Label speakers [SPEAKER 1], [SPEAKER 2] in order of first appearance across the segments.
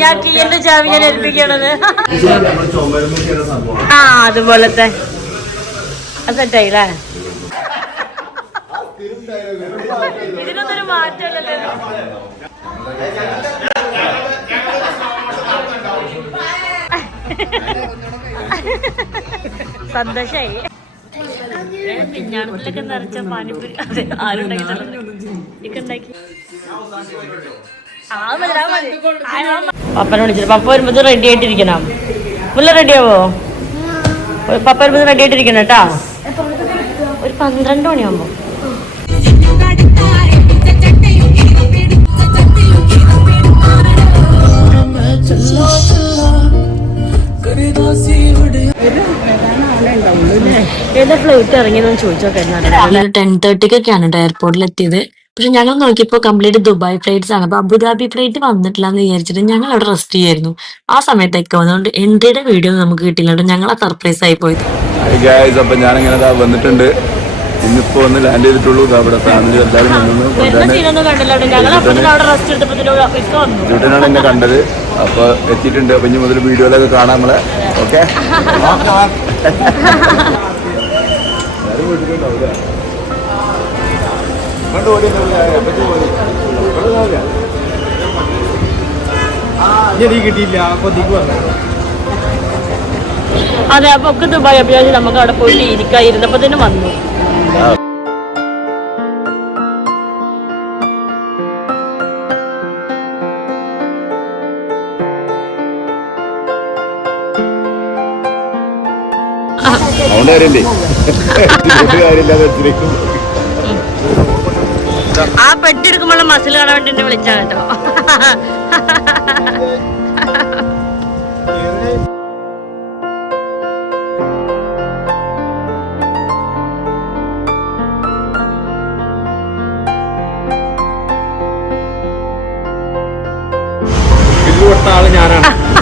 [SPEAKER 1] ഞാൻ ടീന്റെ ചാവി ഞാൻ ഏൽപ്പിക്കണത്. ആ അതുപോലത്തെ. അത് സെറ്റായില്ലേ ഇതിനൊന്നും മാറ്റമില്ലല്ലോ മാറ്റമല്ലല്ലോ. സന്തോഷായി. പിഞ്ഞാണത്തിലൊക്കെ നിറച്ച പാനിപ്പൂരി. അതെ ആരുണ്ടാക്കി മതി. പപ്പനെ വിളിച്ചിട്ട് പപ്പ വരുമ്പോ റെഡി ആയിട്ടിരിക്കണം. മുല്ല റെഡി ആവോ? പപ്പ വരുമ്പോ റെഡി ആയിട്ടിരിക്കണം കേട്ടാ. ഒരു പന്ത്രണ്ട് മണിയാകുമ്പോ ഫ്ലൈറ്റ് ഇറങ്ങിയെന്ന് ചോദിച്ചോക്കെ ടെൻ തേർട്ടിക്കൊക്കെയാണ് കേട്ടോ എയർപോർട്ടിൽ എത്തിയത് പക്ഷെ ഞങ്ങൾ നോക്കിയപ്പോൾ കംപ്ലീറ്റ് ദുബായ് ഫ്ലൈറ്റ്സ് ആണ്. അപ്പൊ അബുദാബി ഫ്ലൈറ്റ് വന്നിട്ടില്ല എന്ന് വിചാരിച്ചിട്ട് ഞങ്ങൾ അവിടെ റെസ്റ്റ് ചെയ്യായിരുന്നു. ആ സമയത്തൊക്കെ വന്നുകൊണ്ട് എൻട്രിയുടെ വീഡിയോ നമുക്ക് കിട്ടിയില്ല കേട്ടോ ഞങ്ങൾ സർപ്രൈസ് ആയി പോയത്.
[SPEAKER 2] ഗായ്സ് അപ്പൊ ഞാനിങ്ങനെ ദാ വന്നിട്ടുണ്ട്. ഇന്നിപ്പോ ഒന്ന് ലാൻഡ് ചെയ്തിട്ടുള്ളൂ. ദാ ഇവിടെ ഫാമിലി എല്ലാവരും
[SPEAKER 1] അവിടെ
[SPEAKER 2] ജൂട്ടനാണ് എന്നെ കണ്ടത്. അപ്പൊ എത്തിയിട്ടുണ്ട്. അപ്പൊ ഇനി മുതൽ വീഡിയോയിലൊക്കെ കാണാം നമ്മളെ. ഓക്കെ
[SPEAKER 3] ഇനി കിട്ടിയില്ല. അപ്പൊ ദിക്ക് വന്നു.
[SPEAKER 1] അതെ അപ്പൊ ഒക്കെ ദുബായ് അഭിയാജ് നമുക്ക് അവിടെ പോയിട്ട് ഇരിക്കാൻ ഇരുന്നപ്പോ തന്നെ വന്നു
[SPEAKER 2] അതുകൊണ്ട് കാര്യമില്ലേ
[SPEAKER 1] ആ പെട്ടെടുക്കുമ്പോൾ മസിൽ കാണാൻ വേണ്ടി എന്നെ വിളിച്ചാ കേട്ടോ.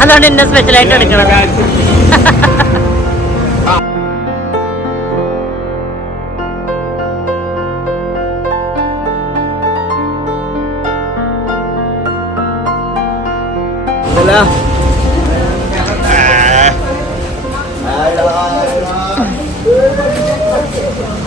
[SPEAKER 3] അതുകൊണ്ട് എന്നെ സ്പെഷ്യലായിട്ട് ആൾ ഞാനാണ്
[SPEAKER 1] അതുകൊണ്ട് എന്നെ സ്പെഷ്യൽ ആയിട്ട് എടുക്കണം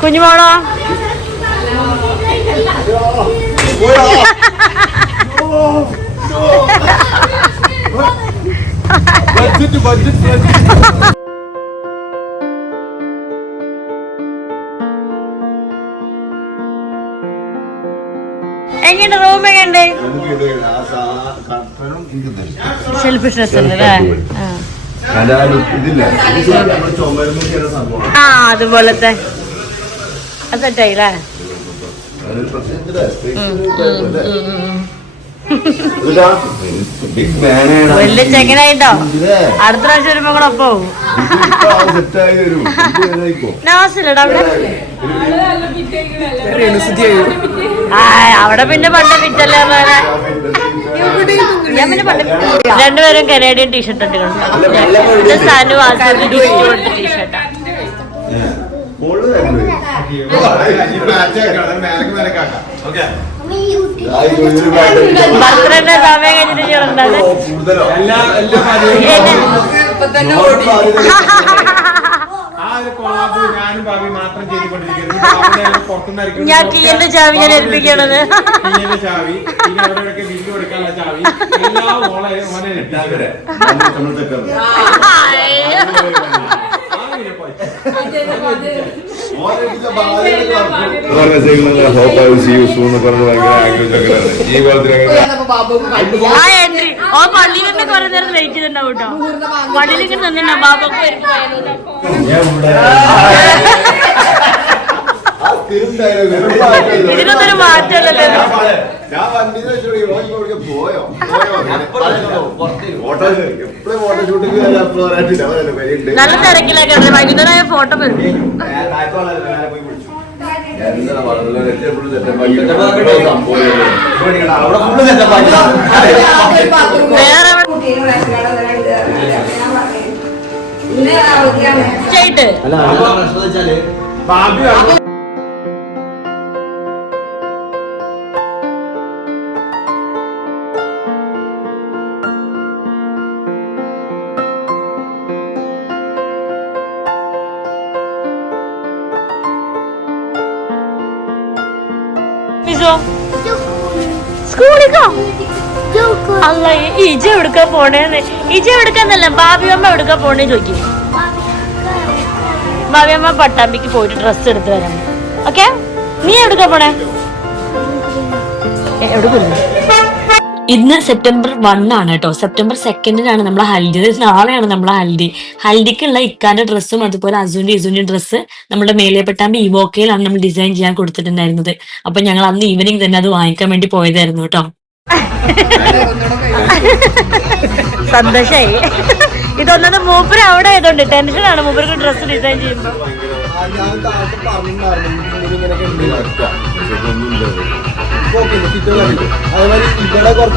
[SPEAKER 1] കുഞ്ഞുമോളോ
[SPEAKER 3] ബഡ്ജറ്റ് ബഡ്ജറ്റ്
[SPEAKER 1] എങ്ങനെ റൂം എങ്ങനെ സെൽഫ് ഡ്രസ് അല്ലേ ആ അതുപോലത്തെ. അത് സെറ്റായില്ലേ അടുത്ത പ്രാവശ്യം വരുമ്പോ കൂടെ ഒപ്പം അവിടെ. പിന്നെ പണ്ട് ഫിറ്റല്ലേ. ഞാൻ പിന്നെ പണ്ട് രണ്ടുപേരും കനേഡിയൻ ടീഷർട്ട് ഇട്ടിട്ടുണ്ട് സാനു ആസാദ് ഗിഫ്റ്റ് കൊടുത്ത
[SPEAKER 2] ടി
[SPEAKER 1] എന്റെ സമയം കഴിഞ്ഞിട്ട് ഞാൻ ചാവി ഞാൻ ഏൽപ്പിക്കണത്.
[SPEAKER 3] ചാവി ബില്ല് കൊടുക്കാനുള്ള ചാവി എല്ലാം
[SPEAKER 2] ഹോപ്പ് ഐ സി സൂൺ എന്ന്
[SPEAKER 1] എൻട്രി ഓ വെയിറ്റ് ചെയ്തിട്ടുണ്ടാവും കേട്ടോ പള്ളിയിൽ ഇങ്ങനെ നിന്നിട്ടുണ്ടാവും ബാബൊക്കെ വരുമ്പോ ഇതിനൊന്നും ഒരു മാറ്റമല്ലല്ലോ.
[SPEAKER 2] ഞാൻ വണ്ടിയിൽ വെച്ചോടി ഓടിക്കോടിക്ക് പോയോ? ഫോട്ടോ എപ്പോഴും ഫോട്ടോ ഷൂട്ടിങ്
[SPEAKER 1] നല്ല തിരക്കിലൊക്കെ വൈകുന്നേരമായ വൈകുന്നേരം ഫോട്ടോ വരും. സ്കൂളിക്കോ അല്ല ഇജ എവിടുക്ക പോണേന്ന്? ഇജ എവിടുക്കാന്നല്ല ബാബിയമ്മ എവിടുക്ക പോണേ ചോദിക്കും. ബാബിയമ്മ പട്ടാമ്പിക്ക് പോയിട്ട് ഡ്രസ്സ് എടുത്ത് വരാം ഓക്കെ നീ എവിടുക്ക പോണേ? എവിടെ പോയിരുന്നു ഇന്ന് സെപ്റ്റംബർ വൺ ആണ് കേട്ടോ. സെപ്റ്റംബർ സെക്കൻഡിനാണ് നമ്മളെ ഹൽദി. അതായത് നാളെയാണ് നമ്മളെ ഹൽദി. ഹൽദിക്കുള്ള ഇക്കാന്റെ ഡ്രസ്സും അതുപോലെ അസുവിന്റെ ഇസുവിന്റെ ഡ്രസ്സ് നമ്മുടെ മേലെപ്പെട്ടാമ്പ് പെട്ടാമ്പി ഇവോക്കയിലാണ് നമ്മൾ ഡിസൈൻ ചെയ്യാൻ കൊടുത്തിട്ടുണ്ടായിരുന്നത്. അപ്പൊ ഞങ്ങൾ അന്ന് ഈവനിങ് തന്നെ അത് വാങ്ങിക്കാൻ വേണ്ടി പോയതായിരുന്നു കേട്ടോ. സന്തോഷായി. ഇതൊന്നത് മൂപ്പര് അവിടെ ആയതുകൊണ്ട് ടെൻഷനാണ് മൂപ്പർക്ക് ഡ്രസ്സ് ഡിസൈൻ ചെയ്യുമ്പോ.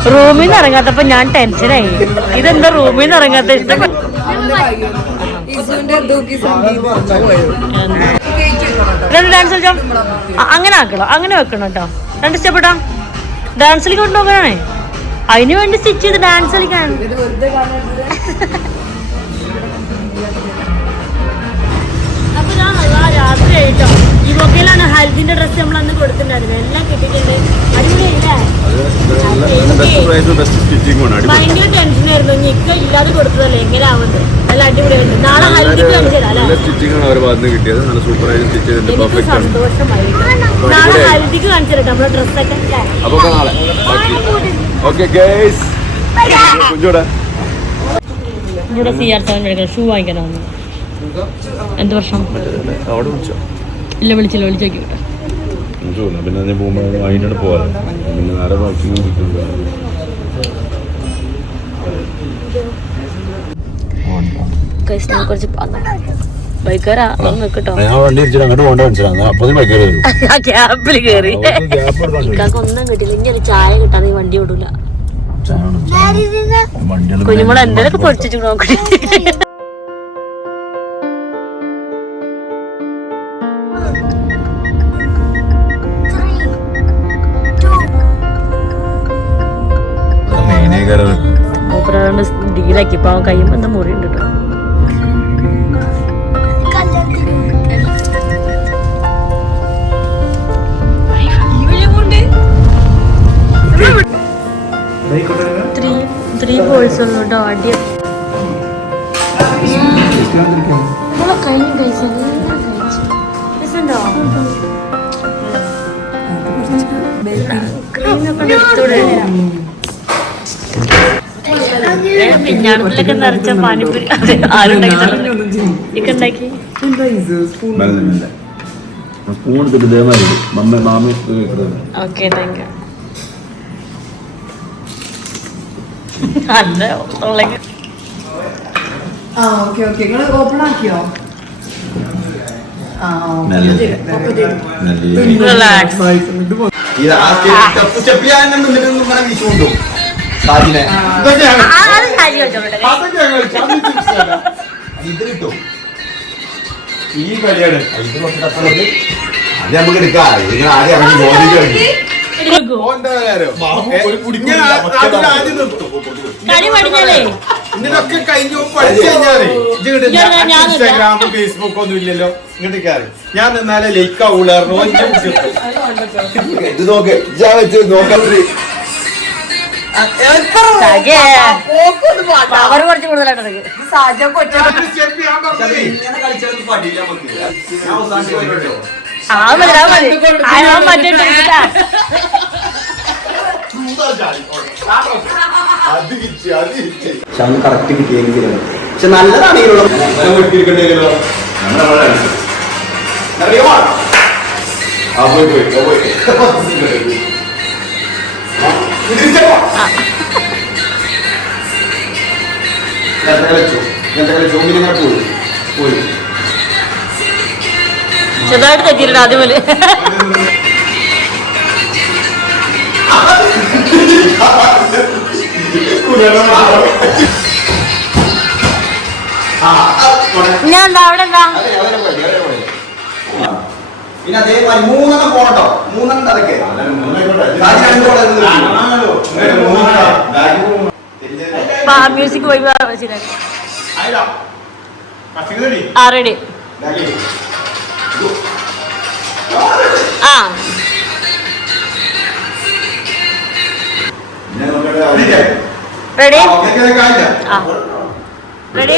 [SPEAKER 1] റൂമിൽ നിന്ന് ഇറങ്ങാത്തപ്പോ ഞാൻ ടെൻഷനായി. ഇതെന്താ റൂമിൽ നിന്ന് ഇറങ്ങാത്ത ഇഷ്ടം രണ്ട് ഡാൻസ് അങ്ങനെ ആക്കണം? അങ്ങനെ വെക്കണം കേട്ടോ രണ്ട് സ്റ്റെപ്പ് ഡാൻസ് ഡാൻസിൽ കൊണ്ടുപോകണേ അതിനു വേണ്ടി സ്റ്റിച്ച് ചെയ്ത് ഡാൻസ് കളിക്കാൻ അപ്പൊ ഞാൻ രാത്രി ആയിട്ടോ ഈ ബൊക്കയിലാണ് ഹൽദിന്റെ ഡ്രസ്സ് നമ്മൾ അന്ന് കൊടുത്തിട്ടുണ്ടായിരുന്നു. എല്ലാം കിട്ടിയിട്ടുണ്ട്. അടിപൊളിയല്ലേ ഭയങ്കര ടെൻഷനായിരുന്നു നിക്ക ഇല്ലാതെ കൊടുത്തതല്ലേ? എങ്ങനെയാവുന്നത്? നല്ല അടിപൊളിയായിരുന്നു നാളെ
[SPEAKER 2] ചെയ്തിട്ട്
[SPEAKER 1] എനിക്ക്
[SPEAKER 2] പെർഫെക്റ്റ് ആണ്.
[SPEAKER 1] സന്തോഷമായി നാളെ ഹൽദിക്ക് നമ്മുടെ ഡ്രസ്സൊക്കെ ഇവിടെ സി ആർ സെവൻ ഷൂ വാങ്ങിക്കണം. എന്ത് വർഷം
[SPEAKER 2] അവിടെ
[SPEAKER 1] ഇല്ല വിളിച്ചില്ല വിളിച്ചു നോക്കി കേട്ടോ
[SPEAKER 2] പിന്നെ ഞാൻ പോകുമ്പോൾ പിന്നെ നേരെ
[SPEAKER 1] ഞാൻ കുറച്ച് ബൈക്കാരാ ഒന്ന് കിട്ടില്ല ഇനി ഒരു ചായ കിട്ടാതെ വണ്ടി
[SPEAKER 2] വിടൂല.
[SPEAKER 1] കുഞ്ഞുമോളെ എന്തെങ്കിലുമൊക്കെ പൊടിച്ചു നോക്കട്ടെ ഡീലാക്കി എന്ന മുറി ഉണ്ട് കേട്ടോ ത്രീ ത്രീ ബോൾസ് ഒന്നും കേട്ടോ നമ്മളെ കഴിഞ്ഞ കഴിച്ചു? ക്രീമൊക്കെ എടുത്തൂടെ? ഏ, പിഞ്ഞാണത്തിലൊക്കെ നിറച്ച പാനിപ്പൂരി. ആരുണ്ടാക്കി
[SPEAKER 4] സ്പൂൺ
[SPEAKER 2] എടുത്തിട്ട് ഇതേമാതിരി മമ്മ മാമി
[SPEAKER 1] ഓക്കെ താങ്ക് യു അല്ല
[SPEAKER 4] ആ ഓക്കെ ഓക്കെ. നിങ്ങൾ ഓപ്പൺ ആക്കിയോ? ആ
[SPEAKER 1] റിലാക്സ്
[SPEAKER 5] ഈ ലാസ്റ്റ് സ്റ്റെപ്പ് ചെയ്യാൻ നിന്നിട്ട് ഇങ്ങനെ വീശു കൊണ്ടും സാജിനെ. ഇത് കിട്ടും
[SPEAKER 3] ഈ കളിയാണ്
[SPEAKER 5] ഇത് കുറച്ച് ടഫുള്ളത് അത് നമുക്ക് എടുക്കാം. ആദ്യം ഇറങ്ങി ബോധി കഴിഞ്ഞു
[SPEAKER 3] ഇതിനൊക്കെ കഴിഞ്ഞു പഠിച്ചു കഴിഞ്ഞാലേ ഇൻസ്റ്റാഗ്രാം ഫേസ്ബുക്ക് ഒന്നും ഇല്ലല്ലോ. ഇങ്ങോട്ട് കയറി. ഞാൻ നിന്നാലേ ലൈക്ക് ആവൂലായിരുന്നു.
[SPEAKER 5] ഇത് നോക്ക്. ഞാൻ വെച്ച് നോക്കത്രി
[SPEAKER 1] പവർ കുറച്ച് കൂടുതലായിട്ട് ആ മതി ആ മതി. ആ മറ്റേ
[SPEAKER 5] പക്ഷെ അന്ന് കറക്റ്റ് കിട്ടിയെങ്കിൽ പക്ഷെ നല്ലതാണ് ഇതിലുള്ള
[SPEAKER 1] ചെറുതായിട്ട് തെറ്റിയിട്ടുണ്ട് ആദ്യം പോലെ ഞാൻ എന്താ അവിടെ എന്താ?
[SPEAKER 5] പിന്നെ അതേമാതിരി മൂന്നെണ്ണം പോണട്ടോ മൂന്നെണ്ണം അതൊക്കെ.
[SPEAKER 1] മ്യൂസിക് പോയി ആ റെഡി ആ. റെഡി റെഡി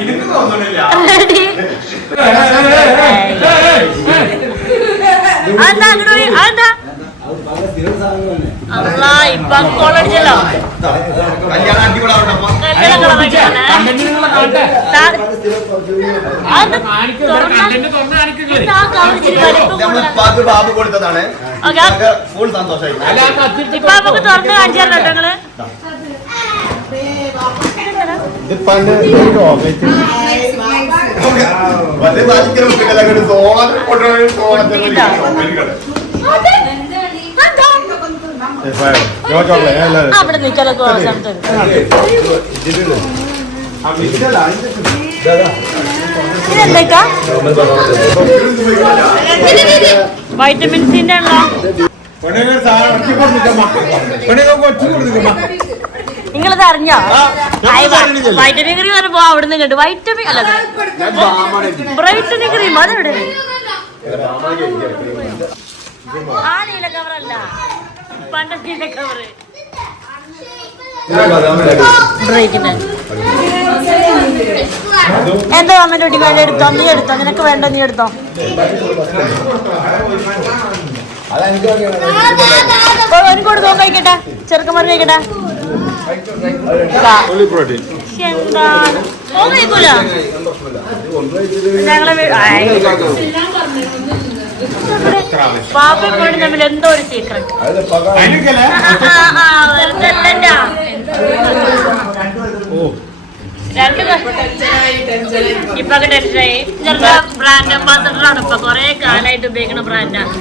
[SPEAKER 3] എനിക്ക് തോന്നണില്ല
[SPEAKER 1] അതെന്താ അങ്ങോട്ട് അതെന്താ? അല്ലാ ഇപ്പൊ കോളടിച്ചല്ലോ
[SPEAKER 5] കല്യാണം അടിപൊളിയാവട്ടെ അപ്പൊ. ബാബു കൊടുത്തതാണ്.
[SPEAKER 1] ഓക്കേ.
[SPEAKER 5] ഫുൾ സന്തോഷമായി.
[SPEAKER 1] ഇപ്പൊ നമുക്ക് തുറന്ന് കാണിച്ചു തരണം കേട്ടോ നിങ്ങൾ.
[SPEAKER 5] വലിയ ബാധിക്കുന്ന കുട്ടികളെ അങ്ങോട്ട് സോളാർ കൊണ്ടുപോയി സോളാർ
[SPEAKER 1] അവിടെ സ്ഥലത്ത് ഇതെന്തൊക്കെ വൈറ്റമിൻ സിന്റെ
[SPEAKER 3] കൊടുത്തിട്ടമ്മ
[SPEAKER 1] നിങ്ങളിത് അറിഞ്ഞോ വൈറ്റമിൻ ക്രീം പറഞ്ഞപ്പോ അവിടുന്ന് കണ്ടു വൈറ്റമിൻ അല്ല. ബ്രൈറ്റനിങ് ക്രീം അതെവിടെ ആ നീല കവറല്ല എന്താ അമ്മന്റെ കുട്ടി? വേണ്ട എടുത്തോ? നീ എടുത്തോ? നിനക്ക് വേണ്ട? നീ എടുത്തോ? ഓ, എനിക്ക് കൊടുത്തോ കഴിക്കട്ടെ ചെറുക്കന്മാർ കഴിക്കട്ടെ ഞങ്ങളെ വീ- ആയ്. പാപ്പ തമ്മിൽ എന്തോ ഒരു സീക്രട്ട്
[SPEAKER 3] അതിനൊക്കെയല്ലേ?
[SPEAKER 1] വെറുതെ അല്ലല്ലോ. രണ്ട് ക- ഇപ്പൊ ടെൻഷനായി. ബ്രാൻഡ് അംബാസഡറാണ് ഇപ്പൊ കൊറേ കാലായിട്ട് ഉപയോഗിക്കുന്ന ബ്രാൻഡാണ്